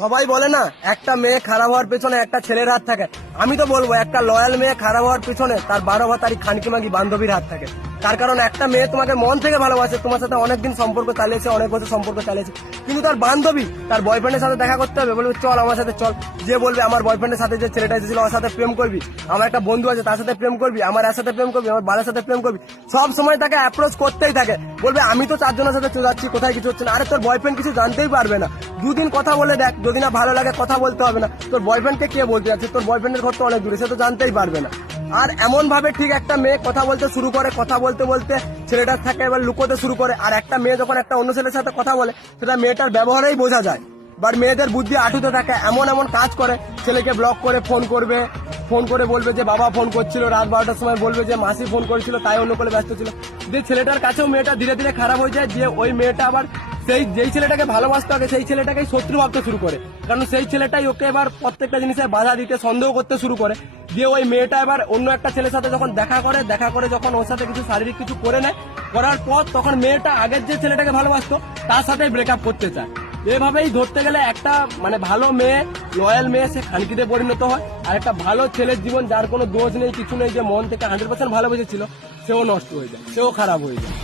সবাই বলে না একটা মেয়ে খারাপ হওয়ার পেছনে একটা ছেলের হাত থাকে। আমি তো বলবো একটা লয়াল মেয়ে খারাপ হওয়ার পেছনে তার 12 ভাতারি খানকি মাগি বান্ধবীর হাত থাকে। তার কারণ একটা মেয়ে তোমাকে মন থেকে ভালোবাসে, তোমার সাথে অনেকদিন সম্পর্ক চালিয়েছে, অনেক বছর সম্পর্ক চালিয়েছে, কিন্তু তার বান্ধবী তার বয়ফ্রেন্ডের সাথে দেখা করতে হবে, বলবে চল আমার সাথে চল। যে বলবে আমার বয়ফ্রেন্ডের সাথে যে ছেলেটা এসেছিল ওর সাথে প্রেম করবি, আমার একটা বন্ধু আছে তার সাথে প্রেম করবি, আমার এর সাথে প্রেম করবি, আমার বালের সাথে প্রেম করবি, সব সময় তাকে অ্যাপ্রোচ করতেই থাকে। বলবে আমি তো 4 জনের সাথে যাচ্ছি, কোথায় কিছু হচ্ছে না। আরে তোর বয়ফ্রেন্ড কিছু জানতেই পারবে না, দুদিন কথা বলে দেখ, যদি না ভালো লাগে কথা বলতে হবে না। তোর বয়ফ্রেন্ডকে কে বলতে যাচ্ছে, তোর বয়ফ্রেন্ডের ঘর তো অনেক দূরে, সে তো জানতেই পারবে না। আর এমন ভাবে ঠিক একটা মেয়ে কথা বলতে শুরু করে, কথা বলতে বলতে ছেলেটার থাকে এবার লুকোতে শুরু করে। আর একটা মেয়ে যখন একটা অন্য ছেলের সাথে কথা বলে সেটা মেয়েটার ব্যবহারেই বোঝা যায়। বাট মেয়েদের বুদ্ধি আটুতে থাকে, এমন এমন কাজ করে, ছেলেকে ব্লক করে ফোন করবে, ফোন করে বলবে যে বাবা ফোন করছিল, রাত 12টার সময় বলবে যে মাসি ফোন করেছিল তাই অন্য করে ব্যস্ত ছিল। যে ছেলেটার কাছেও মেয়েটা ধীরে ধীরে খারাপ হয়ে যায়, যে ওই মেয়েটা আবার যেই ছেলেটাকে ভালোবাসতে হবে সেই ছেলেটাকেই শত্রু ভাবতে শুরু করে, কারণ সেই ছেলেটাই ওকে এবার প্রত্যেকটা জিনিসে বাধা দিতে সন্দেহ করতে শুরু করে। দিয়ে ওই মেয়েটা এবার অন্য একটা ছেলের সাথে যখন দেখা করে যখন ওর সাথে কিছু শারীরিক কিছু করে নেয়, করার পর তখন মেয়েটা আগের যে ছেলেটাকে ভালোবাসতো তার সাথে ব্রেকআপ করতে চায়। এভাবেই ধরতে গেলে একটা মানে ভালো মেয়ে, লয়াল মেয়ে, সে খানকিতে পরিণত হয়। আর একটা ভালো ছেলের জীবন যার কোনো দোষ নেই কিছু নেই, যে মন থেকে 100% ভালোবেসেছিল, সেও নষ্ট হয়ে যায়, সেও খারাপ হয়ে যায়।